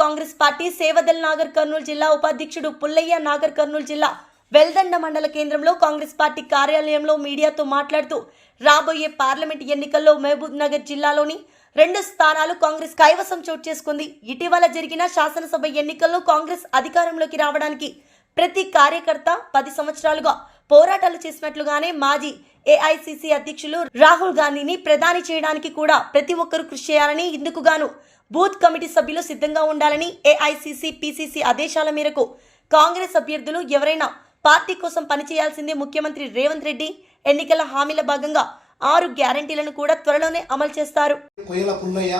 Congress party Sevadal Nagarkurnool జిల్లా ఉపాధ్యక్షుడు పుల్లయ్య నాగర్ కర్నూలు జిల్లా వెల్దండ మండల కేంద్రంలో కాంగ్రెస్ పార్టీ కార్యాలయంలో మీడియాతో మాట్లాడుతూ రాబోయే పార్లమెంట్ ఎన్నికల్లో మహబూబ్ నగర్ జిల్లాలోని రెండు స్థానాలు కాంగ్రెస్ కైవసం చోటు చేసుకుంది. ఇటీవల జరిగిన శాసనసభ ఎన్నికల్లో కాంగ్రెస్ అధికారంలోకి రావడానికి ప్రతి కార్యకర్త పది సంవత్సరాలుగా పోరాటాలు చేసినట్లుగానే మాజీ ఏఐసిసి అధ్యక్షులు రాహుల్ గాంధీని ప్రధాని చేయడానికి కూడా ప్రతి ఒక్కరూ కృషి చేయాలని ఇందుకు గాను బూత్ కమిటీ సభ్యులు సిద్ధంగా ఉండాలని ఏఐసిసి పిసిసి ఆదేశాల మేరకు కాంగ్రెస్ అభ్యర్థులు ఎవరైనా పార్టీ కోసం పనిచేయాల్సిందే ముఖ్యమంత్రి రేవంత్ రెడ్డి ఎన్నికల హామీల భాగంగా ఆరు గ్యారంటీలను కూడా త్వరలోనే అమలు చేస్తారు. కొయ్యల పుల్లయ్య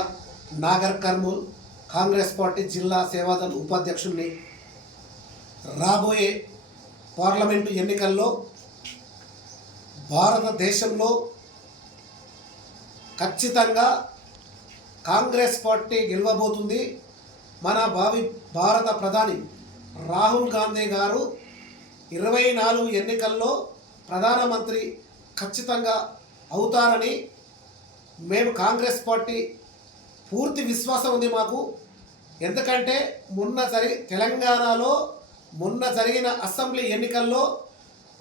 నాగర్ కర్నూల్ కాంగ్రెస్ పార్టీ జిల్లా సేవాదల్ ఉపాధ్యక్షుడిని రాబోయే పార్లమెంటు ఎన్నికల్లో భారతదేశంలో ఖచ్చితంగా కాంగ్రెస్ పార్టీ గెలవబోతుంది. మన భావి భారత ప్రధాని రాహుల్ గాంధీ గారు ఇరవై నాలుగు ఎన్నికల్లో ప్రధానమంత్రి ఖచ్చితంగా అవుతారని మేము కాంగ్రెస్ పార్టీ పూర్తి విశ్వాసం ఉంది మాకు. ఎందుకంటే మొన్న జరి తెలంగాణలో మొన్న జరిగిన అసెంబ్లీ ఎన్నికల్లో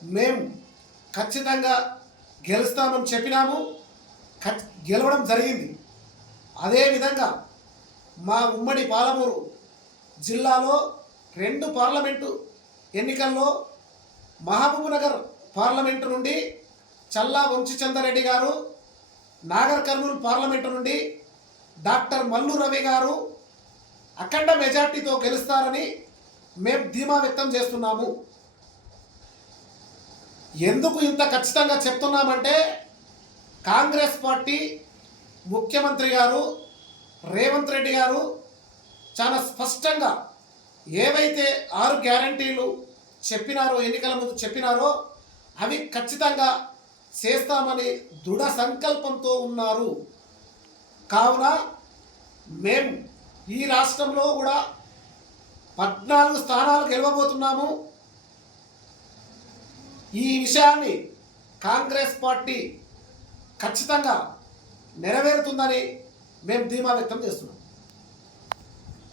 మేము ఖచ్చితంగా గెలుస్తామని చెప్పినాము. ఖచ్- గెలవడం జరిగింది. అదేవిధంగా మా ఉమ్మడి పాలమూరు జిల్లాలో రెండు పార్లమెంటు ఎన్నికల్లో మహబూబ్నగర్ పార్లమెంటు నుండి చల్లా వంశీచంద్రరెడ్డి గారు నాగర్ కర్నూలు పార్లమెంటు నుండి డాక్టర్ మల్లు రవి గారు అఖండ మెజార్టీతో గెలుస్తారని మేము ధీమా వ్యక్తం చేస్తున్నాము. ఎందుకు ఇంత ఖచ్చితంగా చెప్తున్నామంటే కాంగ్రెస్ పార్టీ ముఖ్యమంత్రి గారు రేవంత్ రెడ్డి గారు చాలా స్పష్టంగా ఏవైతే ఆరు గ్యారంటీలు చెప్పినారో ఎన్నికల ముందు చెప్పినారో అవి ఖచ్చితంగా చేస్తామని దృఢ సంకల్పంతో ఉన్నారు. కావున మేము ఈ రాష్ట్రంలో కూడా పద్నాలుగు స్థానాలు గెలవబోతున్నాము. ఈ విషయాన్ని కాంగ్రెస్ పార్టీ ఖచ్చితంగా నెరవేరుతుందని మేము ధీమా వ్యక్తం చేస్తున్నాం.